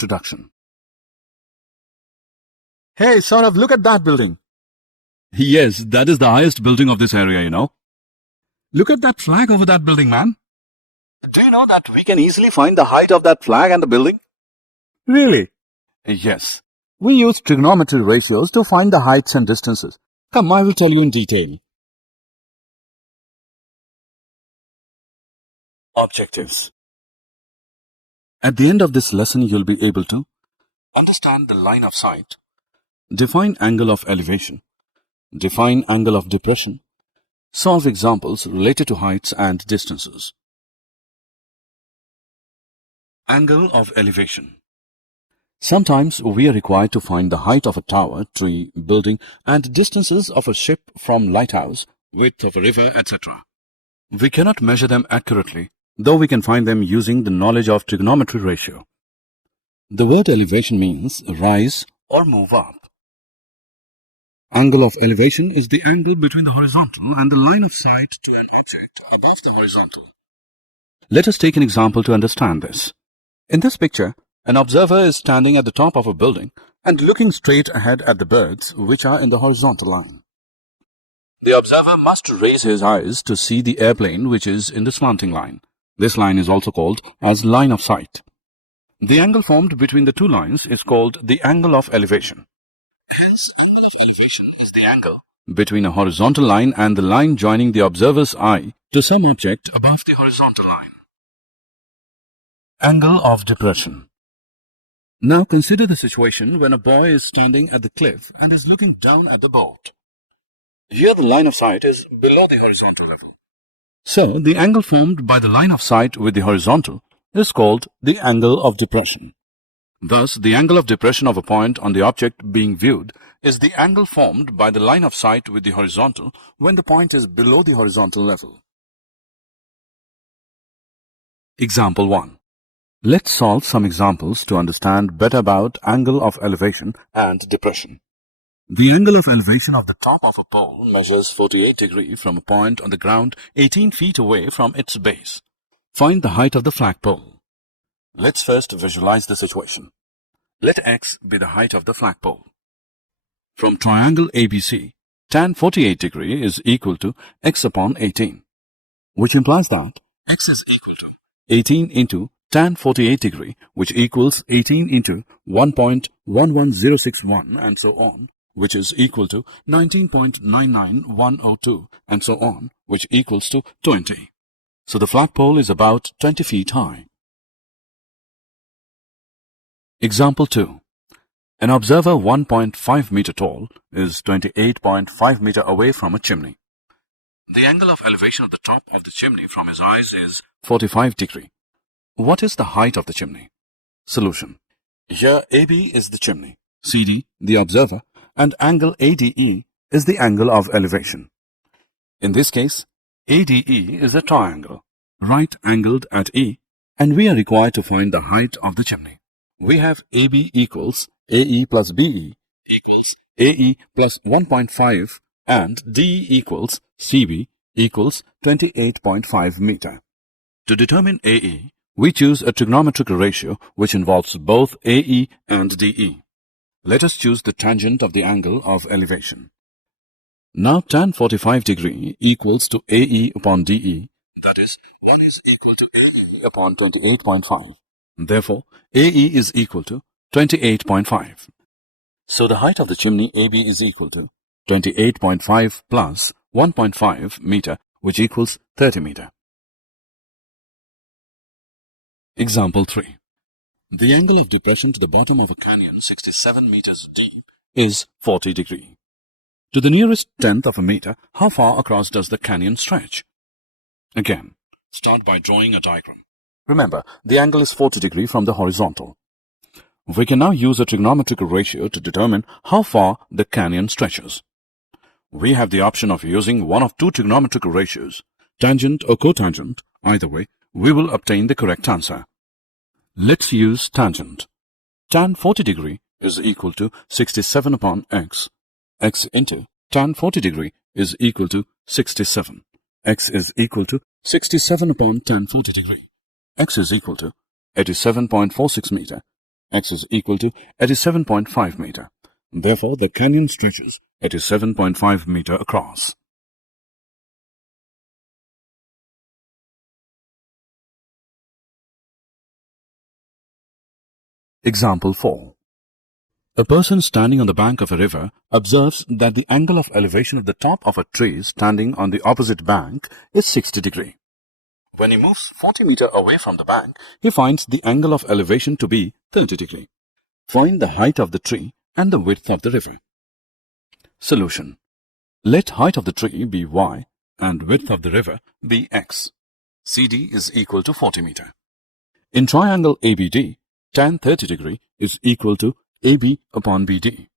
introduction. Hey, Saurav, look at that building. Yes, that is the highest building of this area, you know. Look at that flag over that building, man. Do you know that we can easily find the height of that flag and the building? Really? Yes. We use trigonometry ratios to find the heights and distances. Come, I will tell you in detail. Objectives. At the end of this lesson, you'll be able to understand the line of sight, define angle of elevation, define angle of depression, solve examples related to heights and distances. Angle of elevation. Sometimes we are required to find the height of a tower, tree, building, and distances of a ship from lighthouse, width of a river, etc. We cannot measure them accurately, though we can find them using the knowledge of trigonometry ratio. The word elevation means rise or move up. Angle of elevation is the angle between the horizontal and the line of sight to an object above the horizontal. Let us take an example to understand this. In this picture, an observer is standing at the top of a building and looking straight ahead at the birds which are in the horizontal line. The observer must raise his eyes to see the airplane which is in the slanting line. This line is also called as line of sight. The angle formed between the two lines is called the angle of elevation. Hence, angle of elevation is the angle between a horizontal line and the line joining the observer's eye to some object above the horizontal line. Angle of depression. Now consider the situation when a boy is standing at the cliff and is looking down at the boat. Here the line of sight is below the horizontal level. So the angle formed by the line of sight with the horizontal is called the angle of depression. Thus, the angle of depression of a point on the object being viewed is the angle formed by the line of sight with the horizontal when the point is below the horizontal level. Example 1. Let's solve some examples to understand better about angle of elevation and depression. The angle of elevation of the top of a pole measures 48 degrees from a point on the ground 18 feet away from its base. Find the height of the flagpole. Let's first visualize the situation. Let x be the height of the flagpole. From triangle ABC, tan 48 degrees is equal to x upon 18, which implies that x is equal to 18 into tan 48 degree, which equals 18 into 1.11061 and so on, which is equal to 19.99102 and so on, which equals to 20. So the flagpole is about 20 feet high. Example 2. An observer 1.5 meter tall is 28.5 meter away from a chimney. The angle of elevation of the top of the chimney from his eyes is 45 degrees. What is the height of the chimney? Solution. Here AB is the chimney, CD the observer, and angle ADE is the angle of elevation. In this case, ADE is a triangle, right angled at E, and we are required to find the height of the chimney. We have AB equals AE plus BE equals AE plus 1.5 and DE equals CB equals 28.5 meter. To determine AE, we choose a trigonometric ratio which involves both AE and DE. Let us choose the tangent of the angle of elevation. Now tan 45 degree equals to AE upon DE, that is, 1 is equal to AE upon 28.5. Therefore, AE is equal to 28.5. So the height of the chimney AB is equal to 28.5 plus 1.5 meter, which equals 30 meter. Example 3. The angle of depression to the bottom of a canyon 67 meters deep is 40 degrees. To the nearest tenth of a meter, how far across does the canyon stretch? Again, start by drawing a diagram. Remember, the angle is 40 degrees from the horizontal. We can now use a trigonometric ratio to determine how far the canyon stretches. We have the option of using one of two trigonometric ratios, tangent or cotangent. Either way, we will obtain the correct answer. Let's use tangent. Tan 40 degree is equal to 67 upon x. X into tan 40 degree is equal to 67. X is equal to 67 upon tan 40 degree. X is equal to 87.46 meter. x is equal to 87.5 meter. Therefore, the canyon stretches 87.5 meter across. Example 4. A person standing on the bank of a river observes that the angle of elevation of the top of a tree standing on the opposite bank is 60 degrees. When he moves 40 meters away from the bank, he finds the angle of elevation to be 30 degrees. Find the height of the tree and the width of the river. Solution. Let height of the tree be y and width of the river be x. CD is equal to 40 meters. In triangle ABD, tan 30 degrees is equal to AB upon BD.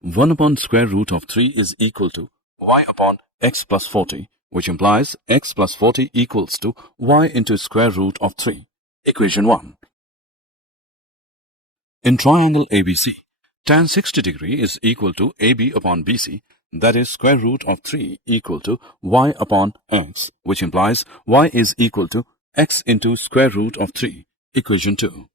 1 upon square root of 3 is equal to y upon x plus 40, which implies x plus 40 equals to y into square root of 3. Equation 1. In triangle ABC, tan 60 degrees is equal to AB upon BC, that is square root of 3 equal to y upon x, which implies y is equal to x into square root of 3. Equation 2.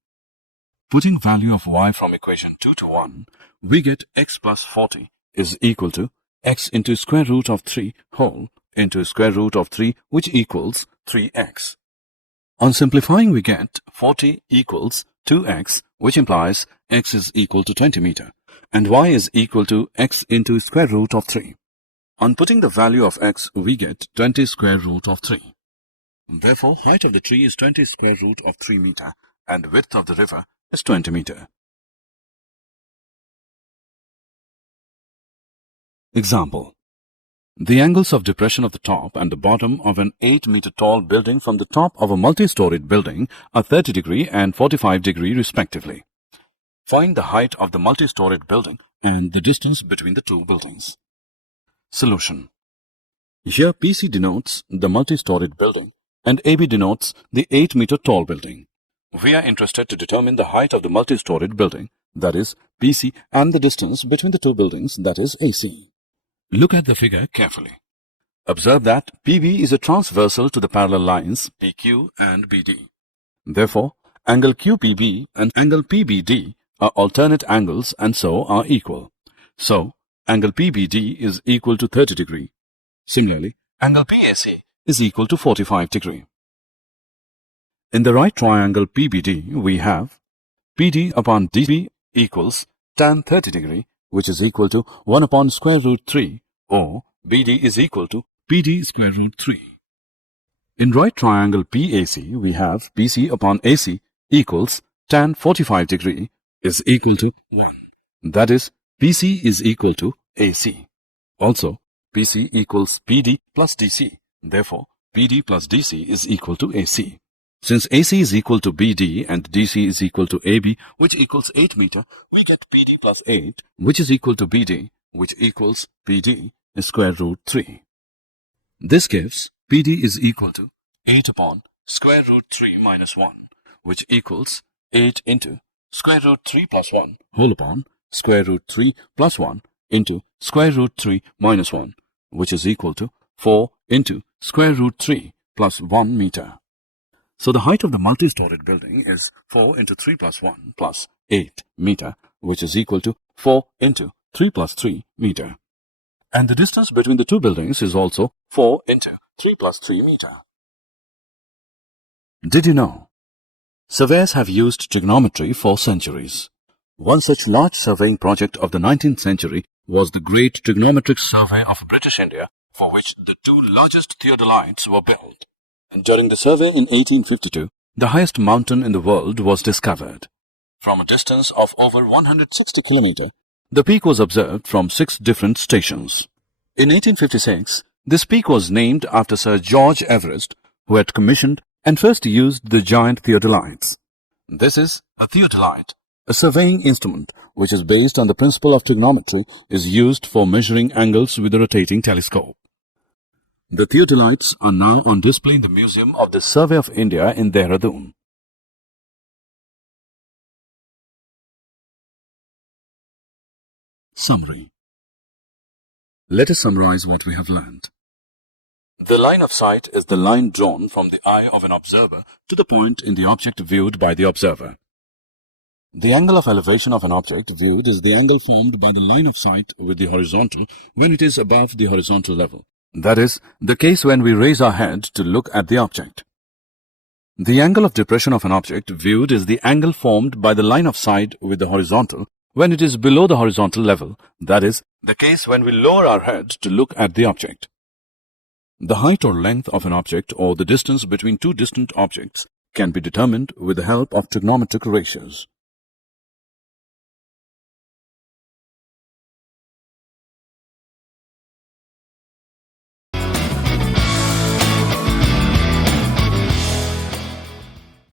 Putting value of y from equation 2 to 1, we get x plus 40 is equal to x into square root of 3 whole into square root of 3, which equals 3x. On simplifying, we get 40 equals 2x, which implies x is equal to 20 meters, and y is equal to x into square root of 3. On putting the value of x, we get 20 square root of 3. Therefore, height of the tree is 20 square root of 3 meters, and width of the river is 20 meters. Example. The angles of depression of the top and the bottom of an 8-meter tall building from the top of a multi-storied building are 30 degrees and 45 degrees respectively. Find the height of the multi-storied building and the distance between the two buildings. Solution. Here PC denotes the multi-storied building and AB denotes the 8-meter tall building. We are interested to determine the height of the multi-storied building, that is PC, and the distance between the two buildings, that is AC. Look at the figure carefully. Observe that PB is a transversal to the parallel lines PQ and BD. Therefore, angle QPB and angle PBD are alternate angles and so are equal. So, angle PBD is equal to 30 degrees. Similarly, angle PAC is equal to 45 degrees. In the right triangle PBD, we have PD upon DB equals tan 30 degrees, which is equal to 1 upon square root 3, or BD is equal to PD square root 3. In right triangle PAC, we have BC upon AC equals tan 45 degrees is equal to 1. That is, BC is equal to AC. Also, BC equals PD plus DC. Therefore, PD plus DC is equal to AC. Since AC is equal to BD and DC is equal to AB, which equals 8 meters, we get PD plus 8, which is equal to BD, which equals BD square root 3. This gives PD is equal to 8 upon square root 3 minus 1, which equals 8 into square root 3 plus 1 whole upon square root 3 plus 1 into square root 3 minus 1, which is equal to 4 into square root 3 plus 1 meter. So the height of the multi-storied building is 4 into 3 plus 1 plus 8 meter, which is equal to 4 into 3 plus 3 meter. And the distance between the two buildings is also 4 into 3 plus 3 meter. Did you know? Surveyors have used trigonometry for centuries. One such large surveying project of the 19th century was the Great Trigonometric Survey of British India, for which the two largest theodolites were built. And during the survey in 1852, the highest mountain in the world was discovered. From a distance of over 160 kilometers, the peak was observed from 6 different stations. In 1856, this peak was named after Sir George Everest, who had commissioned and first used the giant theodolites. This is a theodolite, a surveying instrument which is based on the principle of trigonometry, is used for measuring angles with a rotating telescope. The theodolites are now on display in the Museum of the Survey of India in Dehradun. Summary. Let us summarize what we have learned. The line of sight is the line drawn from the eye of an observer to the point in the object viewed by the observer. The angle of elevation of an object viewed is the angle formed by the line of sight with the horizontal when it is above the horizontal level. That is the case when we raise our head to look at the object. The angle of depression of an object viewed is the angle formed by the line of sight with the horizontal when it is below the horizontal level. That is the case when we lower our head to look at the object. The height or length of an object or the distance between two distant objects can be determined with the help of trigonometric ratios.